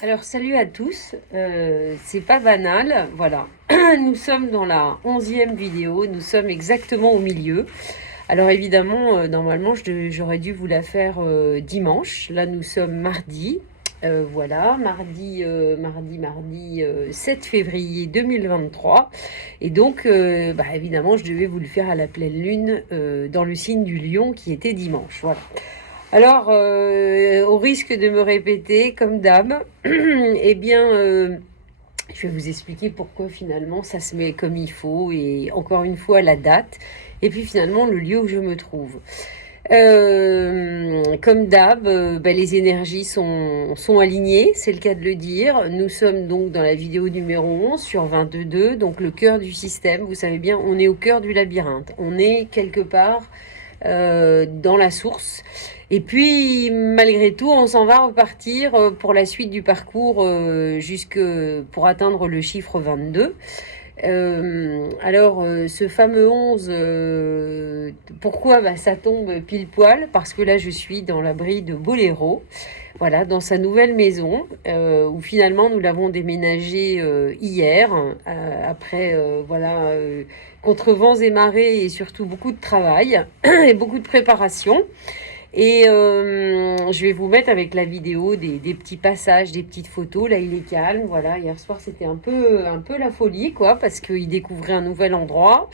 Alors, salut à tous, c'est pas banal, voilà. Nous sommes dans la 11e vidéo, nous sommes exactement au milieu. Alors évidemment, normalement, j'aurais dû vous la faire dimanche. Là, nous sommes mardi. Voilà, mardi 7 février 2023. Et donc, évidemment, je devais vous le faire à la pleine lune dans le signe du lion qui était dimanche. Voilà. Alors, au risque de me répéter, comme d'hab, eh bien, je vais vous expliquer pourquoi finalement ça se met comme il faut et encore une fois la date et puis finalement le lieu où je me trouve. Comme d'hab, les énergies sont alignées, c'est le cas de le dire. Nous sommes donc dans la vidéo numéro 11 sur 22, donc le cœur du système. Vous savez bien, on est au cœur du labyrinthe. On est quelque part dans la source. Et puis, malgré tout, on s'en va repartir pour la suite du parcours pour atteindre le chiffre 22. Ce fameux 11, pourquoi ça tombe pile poil? Parce que là, je suis dans l'abri de Boléro, voilà, dans sa nouvelle maison, où finalement nous l'avons déménagé hier, après, contre vents et marées et surtout beaucoup de travail et beaucoup de préparation. Et je vais vous mettre avec la vidéo des petits passages, des petites photos. Là, il est calme. Voilà, hier soir, c'était un peu la folie, quoi, parce qu'il découvrait un nouvel endroit.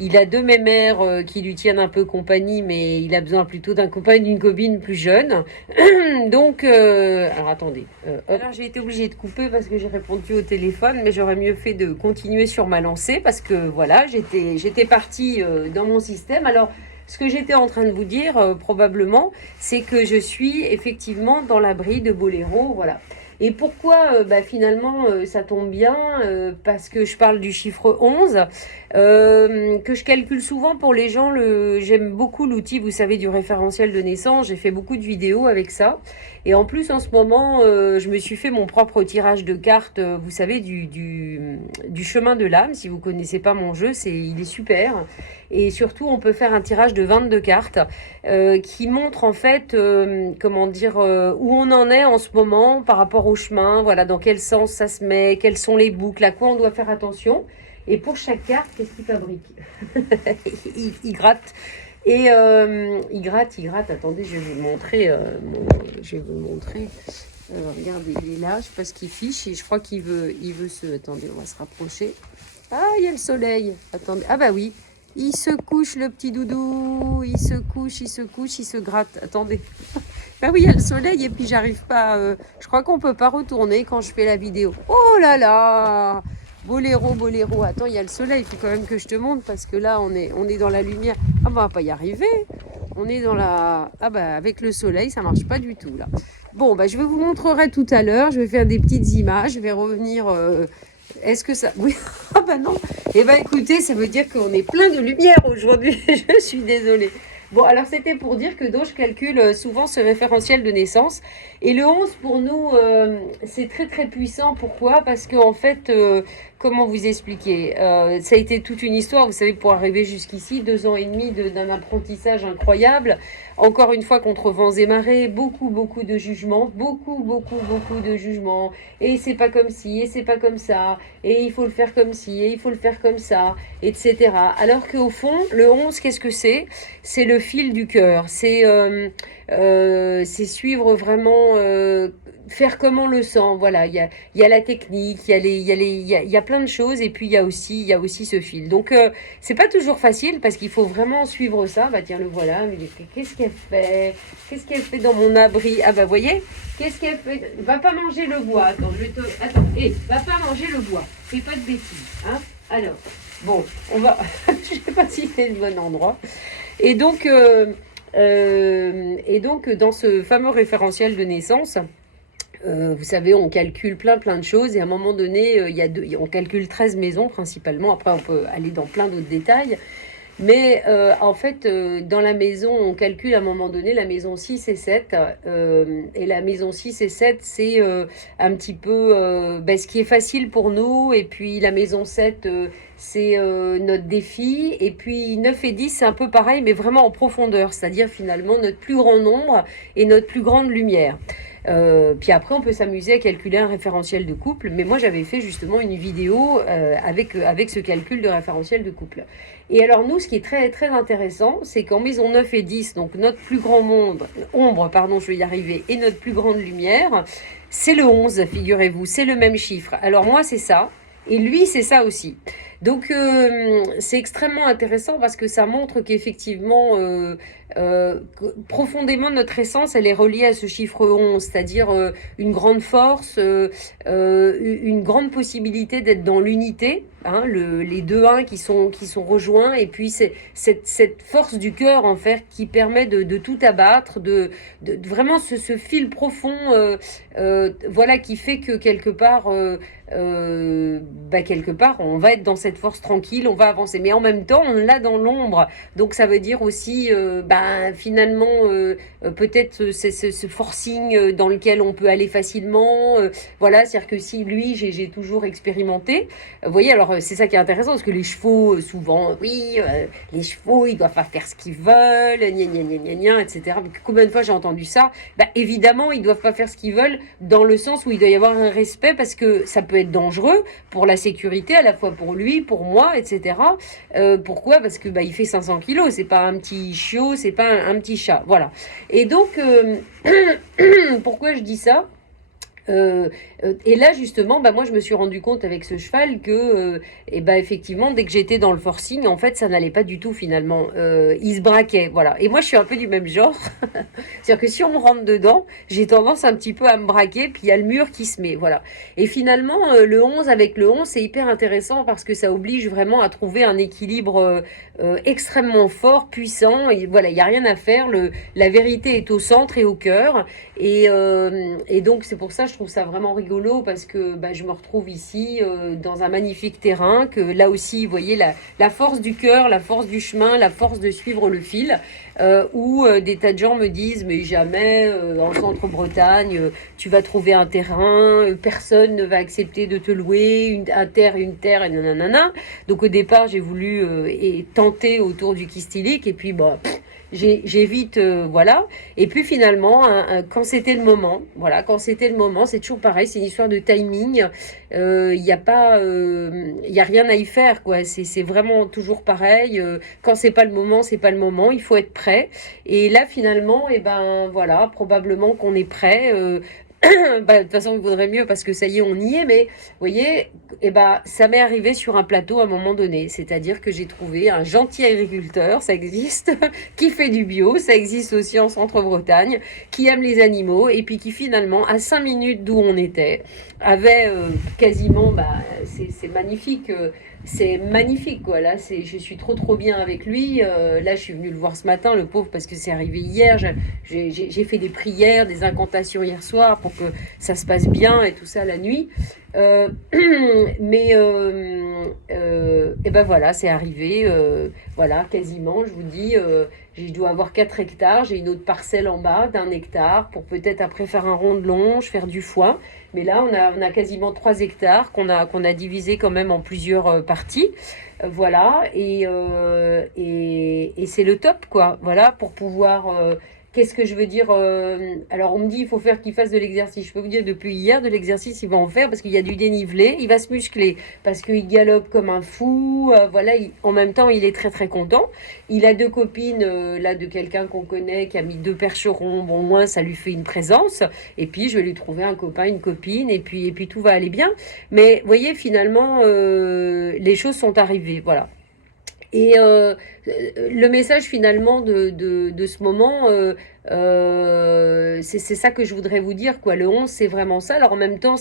Il a deux mémères qui lui tiennent un peu compagnie, mais il a besoin plutôt d'un copain et d'une copine plus jeune. Donc, alors attendez. Alors, j'ai été obligée de couper parce que j'ai répondu au téléphone, mais j'aurais mieux fait de continuer sur ma lancée parce que voilà, j'étais partie dans mon système. Alors, ce que j'étais en train de vous dire, probablement, c'est que je suis effectivement dans l'abri de Boléro, voilà. Et pourquoi finalement ça tombe bien parce que je parle du chiffre 11 que je calcule souvent pour les gens. J'aime beaucoup l'outil, vous savez, du référentiel de naissance. J'ai fait beaucoup de vidéos avec ça. Et en plus, en ce moment, je me suis fait mon propre tirage de cartes, vous savez, du chemin de l'âme. Si vous connaissez pas mon jeu, il est super. Et surtout, on peut faire un tirage de 22 cartes qui montre en fait, où on en est en ce moment par rapport au chemin, voilà, dans quel sens ça se met, quelles sont les boucles, à quoi on doit faire attention. Et pour chaque carte, qu'est-ce qu'il fabrique? il gratte. Et il gratte. Attendez, je vais vous montrer. Je vais vous montrer. Regardez, il est là. Je sais pas ce qu'il fiche. Et je crois qu'il veut se. Attendez, on va se rapprocher. Ah, il y a le soleil. Attendez. Ah bah oui. Il se couche, le petit doudou. Il se couche, il se gratte. Attendez. Bah oui, il y a le soleil et puis j'arrive pas. Je crois qu'on peut pas retourner quand je fais la vidéo. Oh là là! Boléro, Boléro. Attends, il y a le soleil. Il faut quand même que je te montre parce que là, on est dans la lumière. Ah bah, on va pas y arriver. On est dans la. Ah bah, avec le soleil, ça marche pas du tout là. Bon, bah, je vous montrerai tout à l'heure. Je vais faire des petites images. Je vais revenir. Est-ce que ça. Oui. Ah bah non. Eh bah, écoutez, ça veut dire qu'on est plein de lumière aujourd'hui. Je suis désolée. Bon, alors c'était pour dire que donc je calcule souvent ce référentiel de naissance. Et le 11 pour nous, c'est très très puissant. Pourquoi? Parce qu'en fait, comment vous expliquer? Ça a été toute une histoire, vous savez, pour arriver jusqu'ici, 2 ans et demi d'un apprentissage incroyable. Encore une fois, contre vents et marées, beaucoup de jugements, beaucoup de jugements. Et c'est pas comme ci, et c'est pas comme ça, et il faut le faire comme ci, et il faut le faire comme ça, etc. Alors qu'au fond, le 11, qu'est-ce que c'est? C'est le fil du cœur. C'est suivre vraiment, faire comme on le sent. Voilà, il y a la technique, il y a plein de choses, et puis il y a aussi ce fil. Donc c'est pas toujours facile parce qu'il faut vraiment suivre ça. Bah tiens, le voilà. Mais qu'est-ce qu'elle fait? Qu'est-ce qu'elle fait dans mon abri? Ah bah voyez, qu'est-ce qu'elle fait? Va pas manger le bois. Attends, attends. Va pas manger le bois. Fais pas de bêtises, hein? Alors, bon, on va. Je sais pas si c'est le bon endroit. Et donc, dans ce fameux référentiel de naissance, vous savez, on calcule plein de choses et à un moment donné, on calcule 13 maisons principalement. Après, on peut aller dans plein d'autres détails. Mais en fait, dans la maison, on calcule à un moment donné la maison 6 et 7. Et la maison 6 et 7, c'est un petit peu ce qui est facile pour nous. Et puis la maison 7, c'est notre défi. Et puis 9 et 10, c'est un peu pareil, mais vraiment en profondeur. C'est-à-dire finalement notre plus grand nombre et notre plus grande lumière. Puis après, on peut s'amuser à calculer un référentiel de couple. Mais moi, j'avais fait justement une vidéo avec ce calcul de référentiel de couple. Et alors, nous, ce qui est très, très intéressant, c'est qu'en maison 9 et 10, donc notre plus grand ombre, pardon, je vais y arriver, et notre plus grande lumière, c'est le 11, figurez-vous, c'est le même chiffre. Alors moi, c'est ça. Et lui, c'est ça aussi. Donc, c'est extrêmement intéressant parce que ça montre qu'effectivement, profondément, notre essence, elle est reliée à ce chiffre 11, c'est-à-dire une grande force, une grande possibilité d'être dans l'unité, hein, les deux 1 qui sont rejoints, et puis c'est cette force du cœur, en fait, qui permet de tout abattre, de vraiment ce fil profond, voilà, qui fait que quelque part, on va être dans cette force tranquille, on va avancer. Mais en même temps, on l'a dans l'ombre. Donc ça veut dire aussi, finalement, peut-être ce forcing dans lequel on peut aller facilement. Voilà, c'est-à-dire que si lui, j'ai toujours expérimenté. Vous voyez, alors c'est ça qui est intéressant, parce que les chevaux, souvent, oui, les chevaux, ils doivent pas faire ce qu'ils veulent, gna gna gna gna gna, etc. Combien de fois j'ai entendu ça? Évidemment, ils doivent pas faire ce qu'ils veulent, dans le sens où il doit y avoir un respect, parce que ça peut être dangereux pour la sécurité, à la fois pour lui, pour moi, etc. Pourquoi? Parce que il fait 500 kilos, c'est pas un petit chiot, c'est pas un petit chat, voilà. Et donc, pourquoi je dis ça? Et là justement, moi je me suis rendu compte avec ce cheval que, effectivement, dès que j'étais dans le forcing, en fait, ça n'allait pas du tout finalement. Il se braquait, voilà. Et moi, je suis un peu du même genre. C'est-à-dire que si on me rentre dedans, j'ai tendance un petit peu à me braquer, puis il y a le mur qui se met, voilà. Et finalement, le 11 avec le 11, c'est hyper intéressant parce que ça oblige vraiment à trouver un équilibre extrêmement fort, puissant. Et voilà, il n'y a rien à faire. La vérité est au centre et au cœur. Et donc, c'est pour ça, je trouve ça vraiment rigolo parce que je me retrouve ici dans un magnifique terrain, que là aussi, vous voyez, la force du cœur, la force du chemin, la force de suivre le fil, où des tas de gens me disent, mais jamais en centre-Bretagne, tu vas trouver un terrain, personne ne va accepter de te louer une terre, et nanana. Donc au départ, j'ai voulu tenter autour du Kistilic, et puis j'ai vite, voilà. Et puis finalement, quand c'était le moment, voilà, quand c'était le moment, c'est toujours pareil, c'est une histoire de timing. Il n'y a pas, il y a rien à y faire, quoi. C'est vraiment toujours pareil. Quand c'est pas le moment, c'est pas le moment. Il faut être prêt. Et là, finalement, voilà, probablement qu'on est prêt. De toute façon, il vaudrait mieux parce que ça y est, on y est. Mais vous voyez, ça m'est arrivé sur un plateau à un moment donné. C'est-à-dire que j'ai trouvé un gentil agriculteur, ça existe, qui fait du bio, ça existe aussi en Centre-Bretagne, qui aime les animaux et puis qui finalement, à 5 minutes d'où on était, avait quasiment, c'est magnifique. C'est magnifique, quoi. Là, je suis trop bien avec lui. Là, je suis venue le voir ce matin, le pauvre, parce que c'est arrivé hier. J'ai fait des prières, des incantations hier soir pour que ça se passe bien et tout ça la nuit. Voilà, c'est arrivé. Voilà, quasiment, je vous dis, je dois avoir 4 hectares. J'ai une autre parcelle en bas d'1 hectare pour peut-être après faire un rond de longe, faire du foin. Mais là, on a quasiment 3 hectares qu'on a divisé quand même en plusieurs parties. Voilà, et c'est le top, quoi. Voilà, pour pouvoir... qu'est-ce que je veux dire alors, on me dit il faut faire qu'il fasse de l'exercice. Je peux vous dire, depuis hier, de l'exercice, il va en faire parce qu'il y a du dénivelé. Il va se muscler parce qu'il galope comme un fou. Voilà, en même temps, il est très content. Il a 2 copines, là, de quelqu'un qu'on connaît, qui a mis 2 percherons. Bon, au moins, ça lui fait une présence. Et puis, je vais lui trouver un copain, une copine. Et puis tout va aller bien. Mais, vous voyez, finalement, les choses sont arrivées. Voilà. Et le message finalement de ce moment, c'est ça que je voudrais vous dire, quoi. Le 11, c'est vraiment ça. Alors en même temps,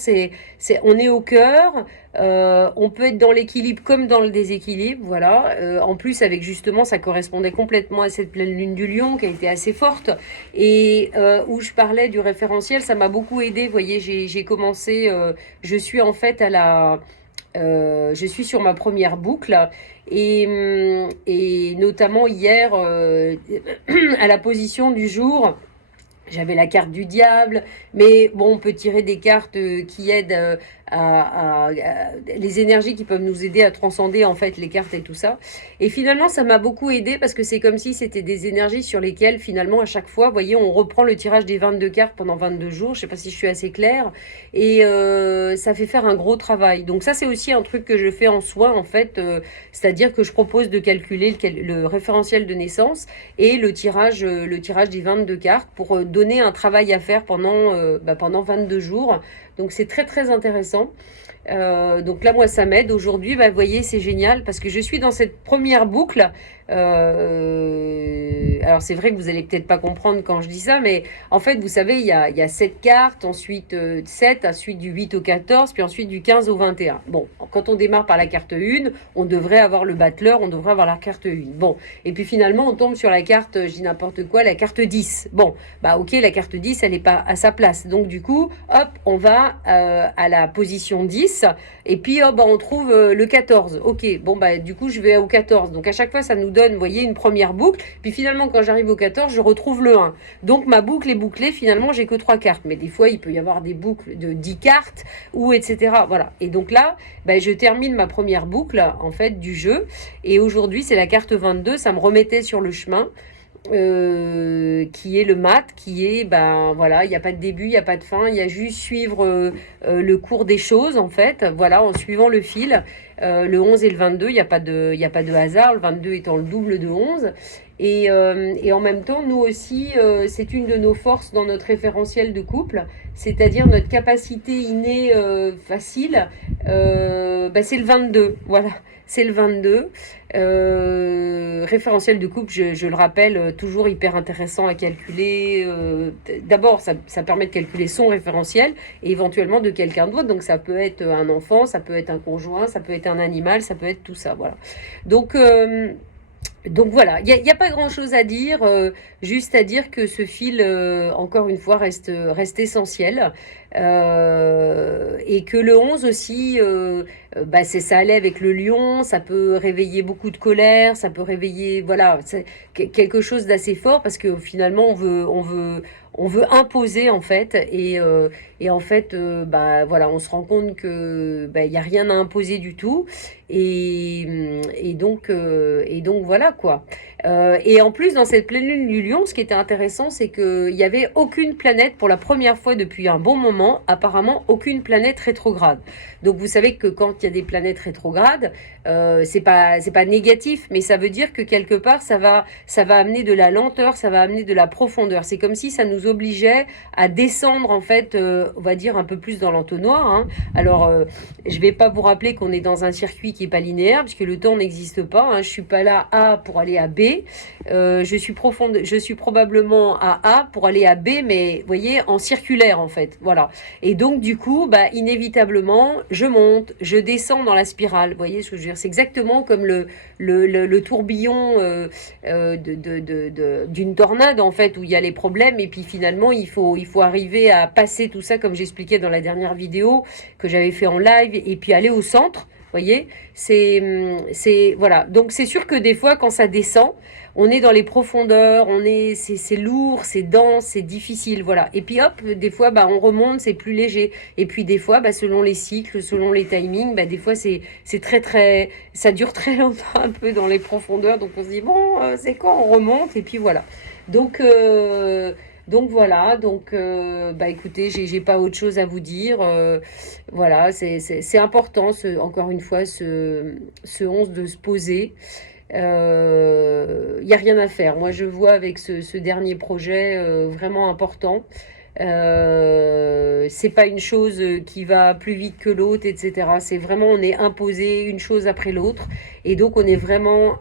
on est au cœur, on peut être dans l'équilibre comme dans le déséquilibre, voilà. En plus, avec justement, ça correspondait complètement à cette pleine lune du Lion qui a été assez forte et où je parlais du référentiel, ça m'a beaucoup aidé. Vous voyez, j'ai commencé, je suis en fait je suis sur ma première boucle et notamment hier, à la position du jour, j'avais la carte du diable, mais bon, on peut tirer des cartes qui aident les énergies qui peuvent nous aider à transcender en fait les cartes et tout ça. Et finalement, ça m'a beaucoup aidé parce que c'est comme si c'était des énergies sur lesquelles finalement à chaque fois, vous voyez, on reprend le tirage des 22 cartes pendant 22 jours. Je sais pas si je suis assez claire. Et ça fait faire un gros travail. Donc ça, c'est aussi un truc que je fais en soi en fait. C'est-à-dire que je propose de calculer le référentiel de naissance et le tirage des 22 cartes pour donner un travail à faire pendant 22 jours. Donc c'est très très intéressant. Donc là, moi, ça m'aide. Aujourd'hui, bah, vous voyez, c'est génial parce que je suis dans cette première boucle. Alors, c'est vrai que vous allez peut-être pas comprendre quand je dis ça, mais en fait, vous savez, il y a 7 cartes, ensuite 7, ensuite du 8 au 14, puis ensuite du 15 au 21. Bon, quand on démarre par la carte 1, on devrait avoir le battleur, on devrait avoir la carte 1. Bon, et puis finalement, on tombe sur la carte, je dis n'importe quoi, la carte 10. Bon, bah ok, la carte 10, elle n'est pas à sa place. Donc du coup, hop, on va à la position 10. Et puis oh, bah, on trouve le 14. Ok, bon bah du coup je vais au 14. Donc à chaque fois ça nous donne, vous voyez, une première boucle. Puis finalement quand j'arrive au 14, je retrouve le 1. Donc ma boucle est bouclée, finalement j'ai que 3 cartes. Mais des fois il peut y avoir des boucles de 10 cartes ou etc. Voilà. Et donc là, bah, je termine ma première boucle en fait du jeu. Et aujourd'hui c'est la carte 22, ça me remettait sur le chemin. Qui est le mat, qui est, ben voilà, il n'y a pas de début, il n'y a pas de fin, il y a juste suivre le cours des choses, en fait, voilà, en suivant le fil. Le 11 et le 22, il n'y a pas de hasard, le 22 étant le double de 11. Et en même temps, nous aussi, c'est une de nos forces dans notre référentiel de couple, c'est-à-dire notre capacité innée facile, bah, c'est le 22, voilà. C'est le 22. Référentiel de couple, je le rappelle, toujours hyper intéressant à calculer. D'abord, ça permet de calculer son référentiel et éventuellement de quelqu'un d'autre. Donc ça peut être un enfant, ça peut être un conjoint, ça peut être un animal, ça peut être tout ça. Voilà. Donc, donc voilà, il y a pas grand-chose à dire, juste à dire que ce fil, encore une fois, reste essentiel. Et que le 11 aussi, bah ça allait avec le lion, ça peut réveiller beaucoup de colère, ça peut réveiller, voilà, c'est quelque chose d'assez fort parce que finalement on veut imposer en fait et en fait bah voilà, on se rend compte que bah il y a rien à imposer du tout et donc voilà quoi. Et en plus dans cette pleine lune du lion, ce qui était intéressant, c'est que il y avait aucune planète pour la première fois depuis un bon moment, apparemment aucune planète rétrograde. Donc vous savez que quand il y a des planètes rétrogrades, c'est pas négatif, mais ça veut dire que quelque part ça va amener de la lenteur, ça va amener de la profondeur. C'est comme si ça nous obligeait à descendre en fait, on va dire un peu plus dans l'entonnoir. Hein. Alors je vais pas vous rappeler qu'on est dans un circuit qui est pas linéaire puisque le temps n'existe pas. Hein. Je suis pas là A pour aller à B. Je suis probablement à A pour aller à B, mais vous voyez en circulaire en fait. Voilà. Et donc du coup, bah inévitablement, je monte, je descends dans la spirale. Vous voyez ce que je veux dire? C'est exactement comme le tourbillon d'une tornade en fait où il y a les problèmes et puis finalement il faut arriver à passer tout ça comme j'expliquais dans la dernière vidéo que j'avais fait en live et puis aller au centre. Vous voyez, c'est voilà. Donc c'est sûr que des fois quand ça descend, on est dans les profondeurs, c'est lourd, c'est dense, c'est difficile, voilà. Et puis hop, des fois bah on remonte, c'est plus léger. Et puis des fois bah selon les cycles, selon les timings, bah des fois c'est très très ça dure très longtemps un peu dans les profondeurs. Donc on se dit bon, c'est quand on remonte et puis voilà. Donc donc voilà, donc bah écoutez, j'ai pas autre chose à vous dire. Voilà, c'est important, encore une fois, ce 11 de se poser. Il n'y a rien à faire. Moi, je vois avec ce dernier projet vraiment important. C'est pas une chose qui va plus vite que l'autre, etc. C'est vraiment, on est imposé une chose après l'autre. Et donc, on est vraiment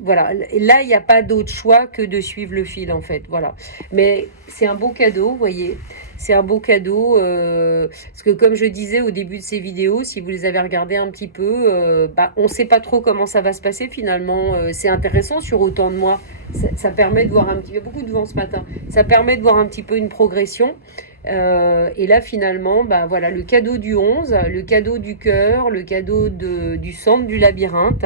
voilà, là il n'y a pas d'autre choix que de suivre le fil en fait, voilà. Mais c'est un beau cadeau, vous voyez, c'est un beau cadeau parce que comme je disais au début de ces vidéos, si vous les avez regardées un petit peu, bah, on ne sait pas trop comment ça va se passer finalement. C'est intéressant sur autant de mois, ça permet de voir un petit peu, beaucoup de vent ce matin, ça permet de voir un petit peu une progression. Et là finalement bah, voilà, le cadeau du 11, le cadeau du cœur, le cadeau du centre du labyrinthe,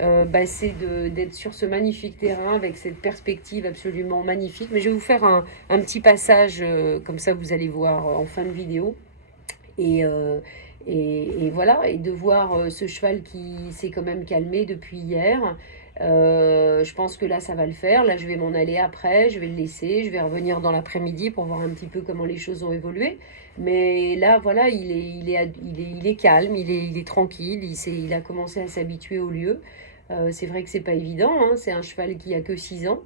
bah, c'est d'être sur ce magnifique terrain avec cette perspective absolument magnifique. Mais je vais vous faire un petit passage comme ça vous allez voir en fin de vidéo. Et, Et voilà, et de voir ce cheval qui s'est quand même calmé depuis hier, je pense que là, ça va le faire. Là, je vais m'en aller après, je vais le laisser, je vais revenir dans l'après-midi pour voir un petit peu comment les choses ont évolué. Mais là, voilà, il est calme, il est tranquille, il a commencé à s'habituer au lieu. C'est vrai que c'est pas évident, hein, c'est un cheval qui a que 6 ans.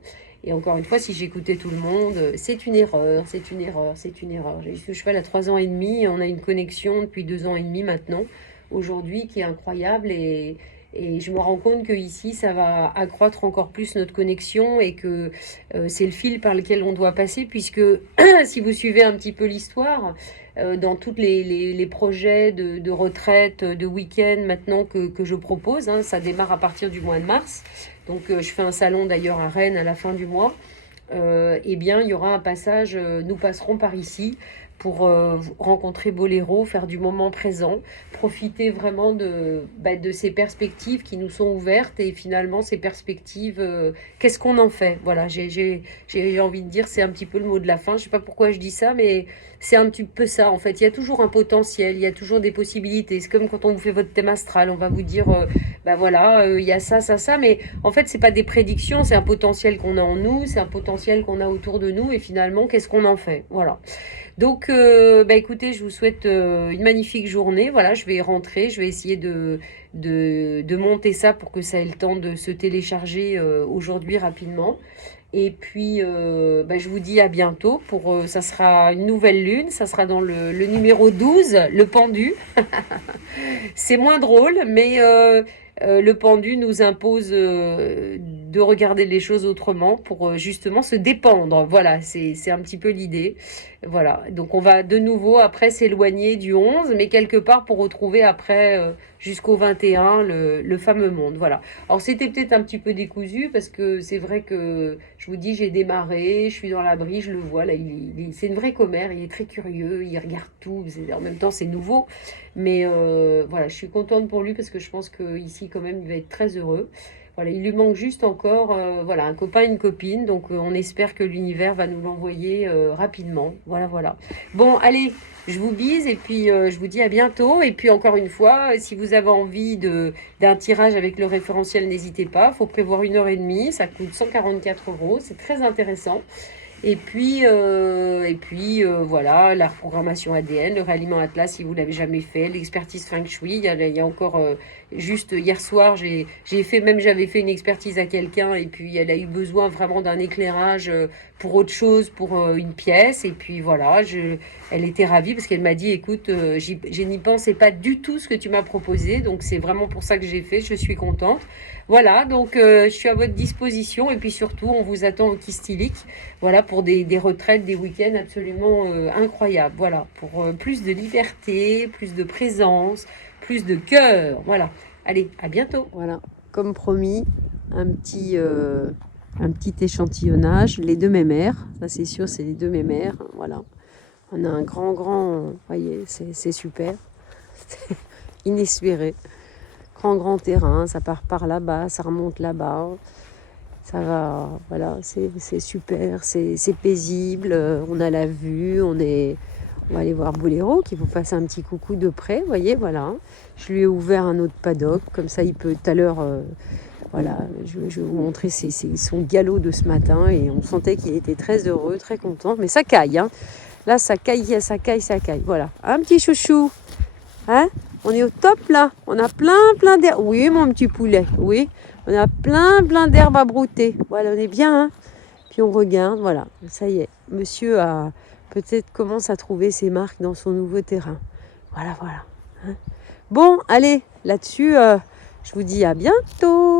Et encore une fois, si j'écoutais tout le monde, c'est une erreur, c'est une erreur, c'est une erreur. J'ai eu ce cheval à 3 ans et demi, et on a une connexion depuis 2 ans et demi maintenant, aujourd'hui, qui est incroyable. Et je me rends compte que ici, ça va accroître encore plus notre connexion et que c'est le fil par lequel on doit passer, puisque si vous suivez un petit peu l'histoire, dans tous les projets de retraite, de week-end maintenant que je propose, hein, ça démarre à partir du mois de mars. Donc je fais un salon d'ailleurs à Rennes à la fin du mois. Eh bien, il y aura un passage, nous passerons par ici pour rencontrer Boléro, faire du moment présent, profiter vraiment de ces perspectives qui nous sont ouvertes et finalement ces perspectives, qu'est-ce qu'on en fait? Voilà, j'ai envie de dire, c'est un petit peu le mot de la fin. Je sais pas pourquoi je dis ça, mais c'est un petit peu ça en fait. Il y a toujours un potentiel, il y a toujours des possibilités. C'est comme quand on vous fait votre thème astral, on va vous dire, bah voilà, il y a ça, ça, ça, mais en fait, c'est pas des prédictions, c'est un potentiel qu'on a en nous, c'est un potentiel qu'on a autour de nous, et finalement, qu'est-ce qu'on en fait? Voilà. Donc, bah écoutez, je vous souhaite une magnifique journée. Voilà, je vais rentrer, je vais essayer de monter ça pour que ça ait le temps de se télécharger aujourd'hui rapidement. Et puis, bah, je vous dis à bientôt pour, ça sera une nouvelle lune, ça sera dans le numéro 12, le pendu. C'est moins drôle, mais le pendu nous impose de regarder les choses autrement pour justement se dépendre. Voilà, c'est un petit peu l'idée. Voilà, donc on va de nouveau après s'éloigner du 11, mais quelque part pour retrouver après jusqu'au 21 le fameux monde. Voilà. Alors c'était peut-être un petit peu décousu parce que c'est vrai que je vous dis, j'ai démarré, je suis dans l'abri, je le vois là, c'est une vraie commère, il est très curieux, il regarde tout, en même temps c'est nouveau. Mais voilà, je suis contente pour lui parce que je pense qu'ici, quand même, il va être très heureux. Voilà, il lui manque juste encore voilà, un copain, une copine. Donc, on espère que l'univers va nous l'envoyer rapidement. Voilà, voilà. Bon, allez, je vous bise et puis je vous dis à bientôt. Et puis, encore une fois, si vous avez envie d'un tirage avec le référentiel, n'hésitez pas. Il faut prévoir 1 h 30. Ça coûte 144 euros. C'est très intéressant. Et puis voilà, la reprogrammation ADN, le réalignement Atlas si vous l'avez jamais fait, l'expertise Feng Shui. Il y a encore juste hier soir, j'avais fait une expertise à quelqu'un et puis elle a eu besoin vraiment d'un éclairage pour autre chose, pour une pièce. Et puis voilà, elle était ravie parce qu'elle m'a dit, écoute, je n'y pensais pas du tout ce que tu m'as proposé, donc c'est vraiment pour ça que j'ai fait. Je suis contente. Voilà, donc je suis à votre disposition et puis surtout, on vous attend au Kistilic. Voilà, pour des retraites, des week-ends absolument incroyables. Voilà, pour plus de liberté, plus de présence, plus de cœur. Voilà, allez, à bientôt. Voilà, comme promis, un petit échantillonnage. Les deux mémères, ça c'est sûr, c'est les deux mémères. Voilà, on a un grand, vous voyez, c'est super. Inespéré. Grand terrain, ça part par là-bas, ça remonte là-bas. Ça va, voilà, c'est super, c'est paisible, on a la vue, on va aller voir Boléro qui vous fasse un petit coucou de près, vous voyez, voilà. Je lui ai ouvert un autre paddock, comme ça il peut tout à l'heure, voilà, je vais vous montrer son galop de ce matin et on sentait qu'il était très heureux, très content, mais ça caille, hein. Là ça caille, voilà. Un petit chouchou, hein, on est au top là, on a plein d'air, oui mon petit poulet, oui. On a plein d'herbes à brouter. Voilà, on est bien. Hein, puis on regarde, voilà. Ça y est, monsieur a peut-être commence à trouver ses marques dans son nouveau terrain. Voilà. Hein. Bon, allez, là-dessus, je vous dis à bientôt.